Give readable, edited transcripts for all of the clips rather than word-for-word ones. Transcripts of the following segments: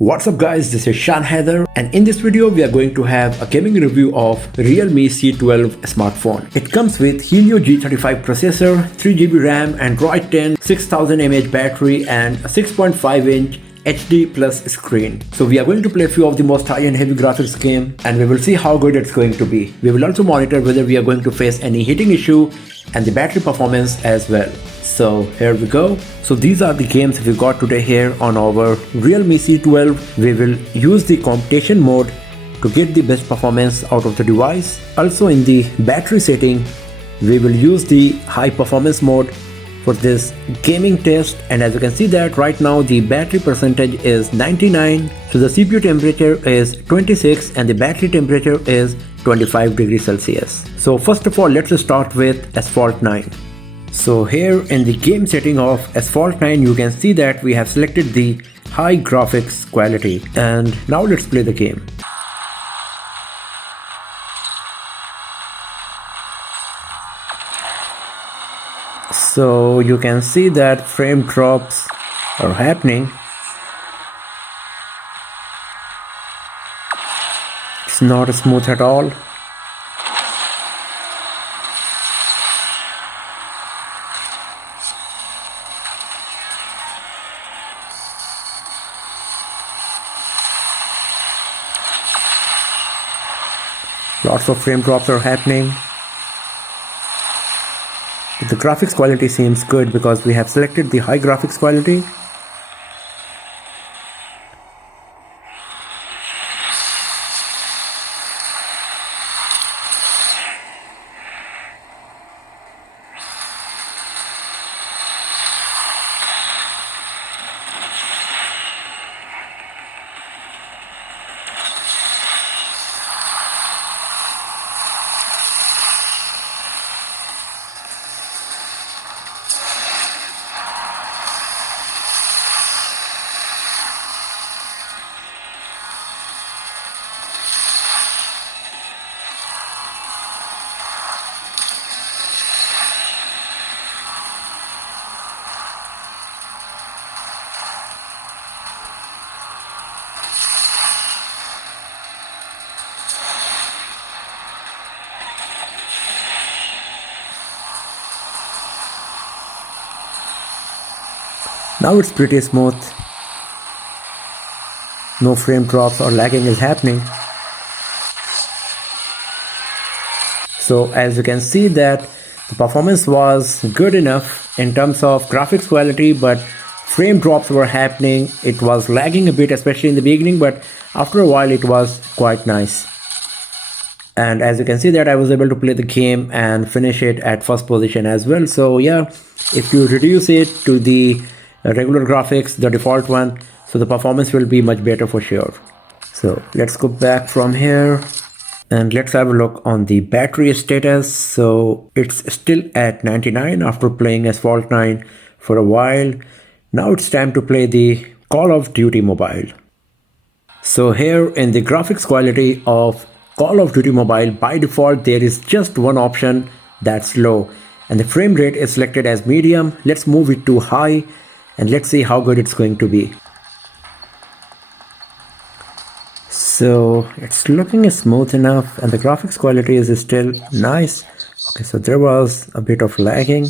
What's up guys, this is Shan Heather, and in this video we are going to have a gaming review of Realme C12 smartphone. It comes with Helio G35 processor, 3GB RAM, Android 10, 6000 mAh battery and a 6.5-inch HD plus screen. So we are going to play a few of the most high and heavy graphics game and we will see how good it's going to be. We will also monitor whether we are going to face any heating issue and the battery performance as well. So here we go. So these are the games we got today here on our Realme C12. We will use the competition mode to get the best performance out of the device. Also in the battery setting, we will use the high performance mode for this gaming test, and as you can see that right now the battery percentage is 99, so the CPU temperature is 26 and the battery temperature is 25 degrees Celsius. So first of all, let's start with Asphalt 9. So here in the game setting of Asphalt 9, you can see that we have selected the high graphics quality, and now let's play the game. So you can see that frame drops are happening. It's not smooth at all. Lots of frame drops are happening. The graphics quality seems good because we have selected the high graphics quality. Now it's pretty smooth. No frame drops or lagging is happening. So as you can see that the performance was good enough in terms of graphics quality, but frame drops were happening. It was lagging a bit, especially in the beginning, but after a while it was quite nice. And as you can see that I was able to play the game and finish it at first position as well. So yeah, if you reduce it to the regular graphics, the default one, so the performance will be much better for sure. So let's go back from here and let's have a look on the battery status. So it's still at 99 after playing Asphalt 9 for a while. Now it's time to play the Call of Duty Mobile. So here in the graphics quality of Call of Duty Mobile, by default there is just one option that's low and the frame rate is selected as medium. Let's move it to high and let's see how good it's going to be. So it's looking smooth enough and the graphics quality is still nice. Okay, so there was a bit of lagging.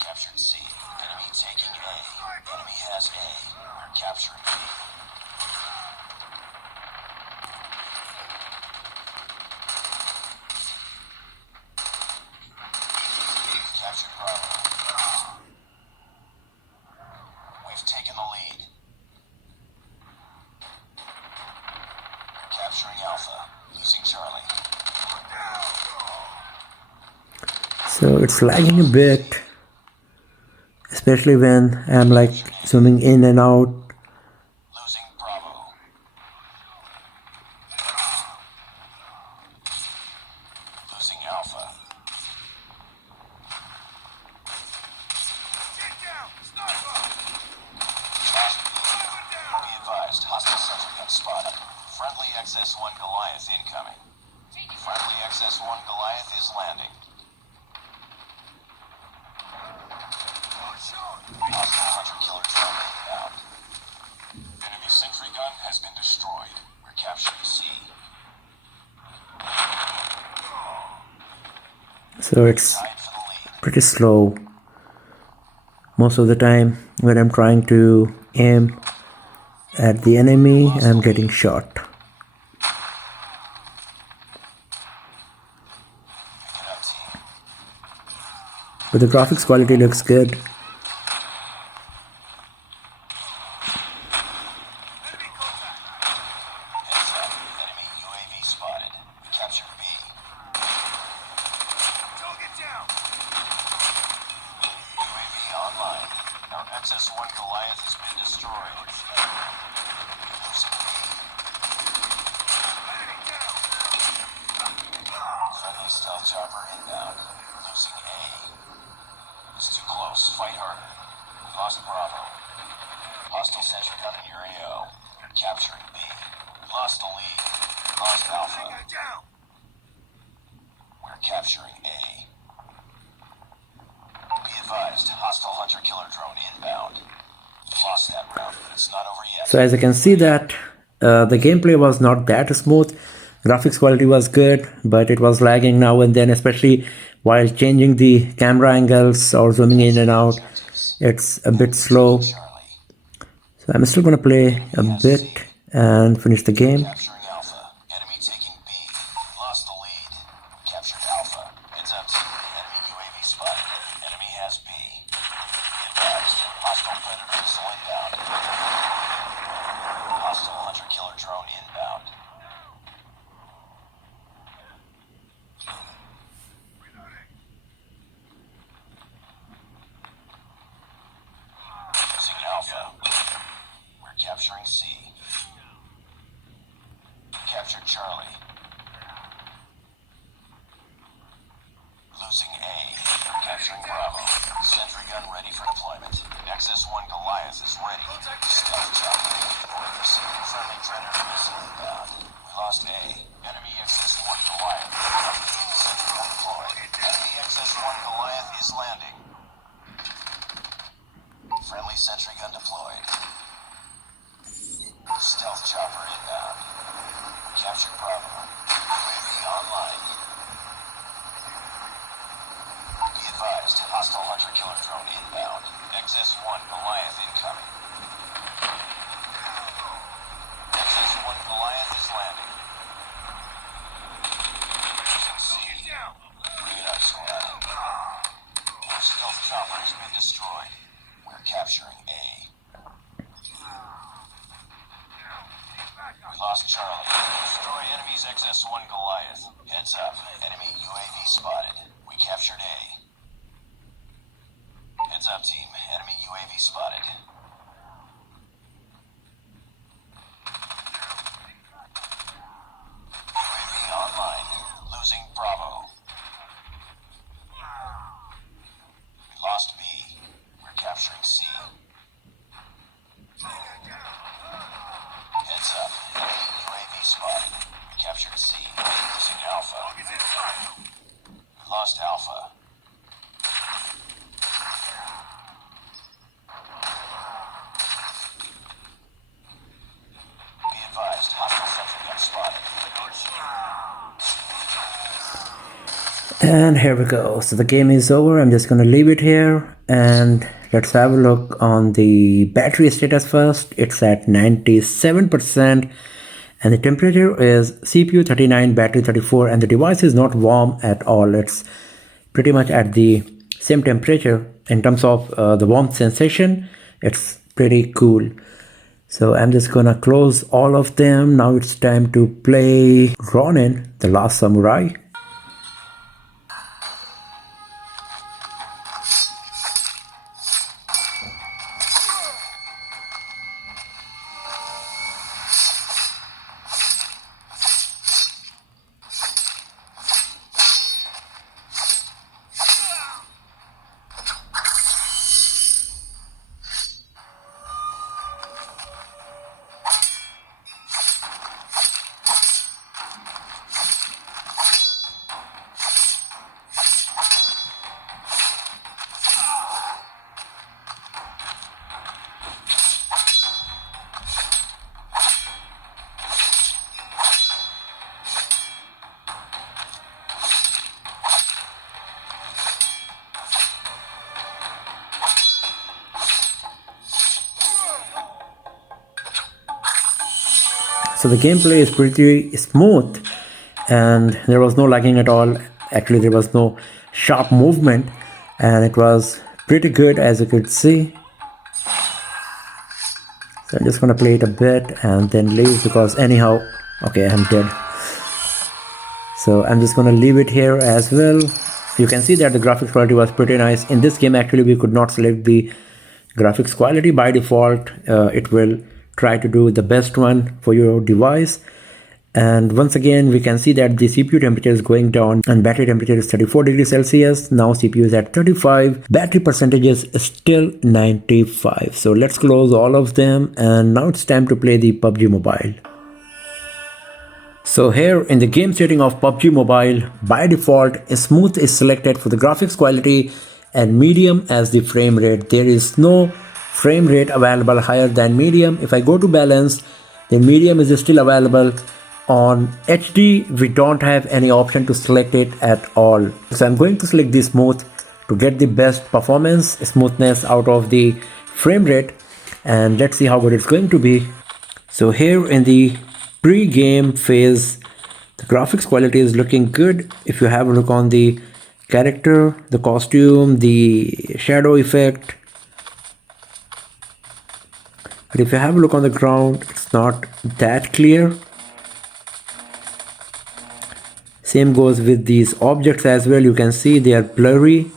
Captured C. Enemy taking A. Enemy has A. Capturing B. Captured Bravo. We've taken the lead. Capturing Alpha. Losing Charlie. So it's lagging a bit, especially when I'm like zooming in and out. Losing Bravo. Losing Alpha. Be advised, hostile sentry gun spotted. Friendly XS-1 Goliath incoming. Friendly XS-1 Goliath is landing. Hostile hunter-killer drone so it's Tied for the lead. pretty slow most of the time. When I'm trying to aim at the enemy, I'm getting shot. Pick it up, team. But the graphics quality looks good. Heads up. Enemy UAV spotted. We captured B. Target down. UAV online. Our XS-1 Goliath has been destroyed. Losing B. Friendly stealth chopper inbound. Losing A. It's too close. Fight harder. We lost Bravo. Hostile sentry gun in your AO. Capturing B. We lost the lead. Lost Alpha. We're capturing A. Be advised, hostile hunter-killer drone inbound. Lost that round, but it's not over yet. So as you can see that the gameplay was not that smooth. Graphics quality was good, but it was lagging now and then, especially while changing the camera angles or zooming in and out. It's a bit slow. Charlie. So I'm still gonna play a bit and finish the game. Capturing Alpha. Enemy taking B. Lost the lead. Captured Alpha. Heads up, team. Enemy UAV spotted. Enemy has B. Advised. Hostile predator missile inbound. Hostile hunter-killer drone inbound. Losing Alpha. We're capturing C. Captured Charlie. Losing A. We're capturing Bravo. Sentry gun ready for deployment. XS-1 Goliath is ready. Stealth chopper. Receiving friendly predator missile inbound. We lost A. Enemy XS-1 Goliath. Sentry gun deployed. Enemy XS-1 Goliath is landing. Friendly sentry gun deployed. Stealth chopper inbound. Captured Bravo. UAV online. Be advised, hostile hunter-killer drone inbound. XS-1 Goliath incoming. XS-1 Goliath is landing. Losing C. Bring it up, squad. Our stealth chopper has been destroyed. We're capturing A. We lost Charlie. Destroy enemy's XS-1 Goliath. Heads up. Enemy UAV spotted. We captured A. Heads up, team. Enemy UAV spotted. UAV online. Losing Bravo. We lost B. We're capturing C. Heads up. Enemy UAV spotted. We captured C. Losing Alpha. We lost Alpha. Be advised, hostile sentry gun spotted. And here we go. So the game is over. I'm just gonna leave it here and let's have a look on the battery status first. It's at 97% and the temperature is CPU 39, battery 34, and the device is not warm at all. It's pretty much at the same temperature in terms of the warmth sensation. It's pretty cool. So I'm just gonna close all of them. Now it's time to play Ronin, The Last Samurai. So the gameplay is pretty smooth and there was no lagging at all. Actually, there was no sharp movement and it was pretty good, as you could see. So I'm just gonna play it a bit and then leave, because anyhow, okay, I'm dead. So I'm just gonna leave it here as well. You can see that the graphics quality was pretty nice. In this game, actually, we could not select the graphics quality. By default, it will try to do the best one for your device. And once again, we can see that the CPU temperature is going down and battery temperature is 34 degrees Celsius. Now CPU is at 35. Battery percentage is still 95. So let's close all of them. And now it's time to play the PUBG Mobile. So here in the game setting of PUBG Mobile, by default, smooth is selected for the graphics quality and medium as the frame rate. There is no frame rate available higher than medium. If I go to balance, then medium is still available. On HD, we don't have any option to select it at all. So I'm going to select the smooth to get the best performance, smoothness out of the frame rate, and let's see how good it's going to be. So here in the pre-game phase, the graphics quality is looking good. If you have a look on the character, the costume, the shadow effect, but if you have a look on the ground, it's not that clear. Same goes with these objects as well. You can see they are blurry.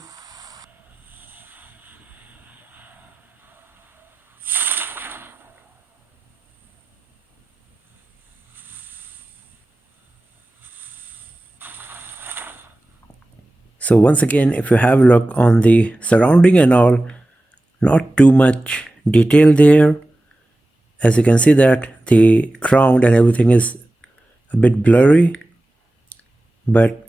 So once again, if you have a look on the surrounding and all, not too much detail there. As you can see that the ground and everything is a bit blurry, but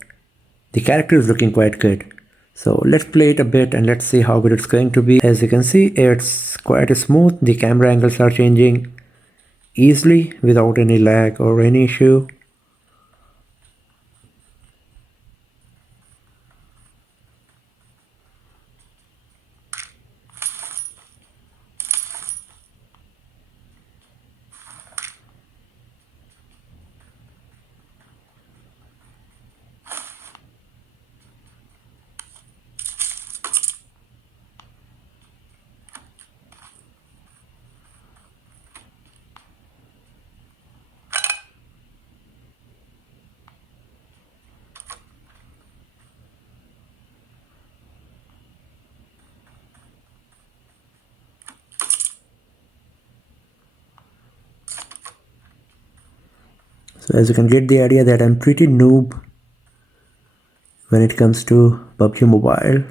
the character is looking quite good. So let's play it a bit and let's see how good it's going to be. As you can see, it's quite smooth. The camera angles are changing easily without any lag or any issue. So as you can get the idea that I'm pretty noob when it comes to PUBG Mobile.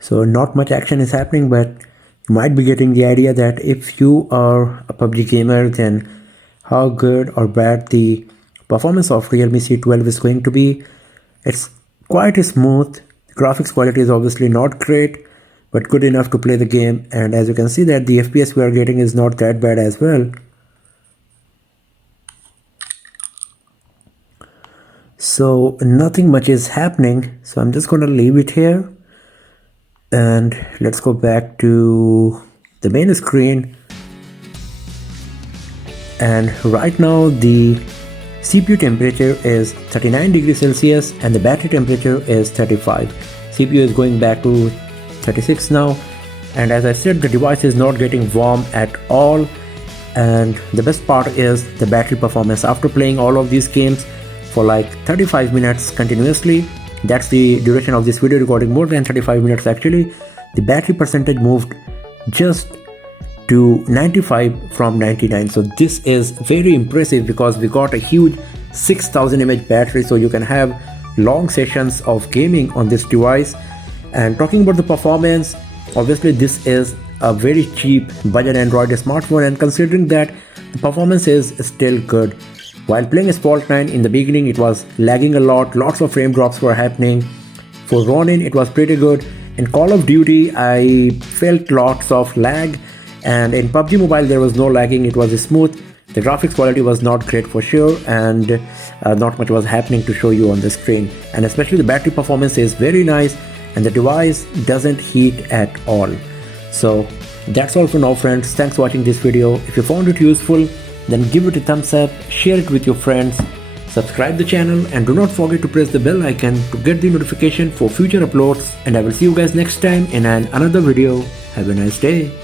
So not much action is happening, but you might be getting the idea that if you are a PUBG gamer, then how good or bad the performance of Realme C12 is going to be. It's quite smooth. The graphics quality is obviously not great, but good enough to play the game. And as you can see that the FPS we are getting is not that bad as well. So nothing much is happening. So I'm just going to leave it here. And let's go back to the main screen. And right now the CPU temperature is 39 degrees Celsius and the battery temperature is 35. CPU is going back to 36 now. And as I said, the device is not getting warm at all. And the best part is the battery performance. After playing all of these games for like 35 minutes continuously, that's the duration of this video recording, more than 35 minutes actually, the battery percentage moved just to 95 from 99. So this is very impressive because we got a huge 6000 mAh battery, so you can have long sessions of gaming on this device. And talking about the performance, obviously this is a very cheap budget Android smartphone, and considering that, the performance is still good. While playing Asphalt 9 in the beginning, it was lagging a lot, lots of frame drops were happening. For Ronin, it was pretty good. In Call of Duty, I felt lots of lag, and in PUBG Mobile there was no lagging, it was smooth. The graphics quality was not great for sure, and not much was happening to show you on the screen. And especially the battery performance is very nice, and the device doesn't heat at all. So that's all for now, friends. Thanks for watching this video. If you found it useful, then give it a thumbs up, share it with your friends, subscribe the channel, and do not forget to press the bell icon to get the notification for future uploads. And I will see you guys next time in another video. Have a nice day.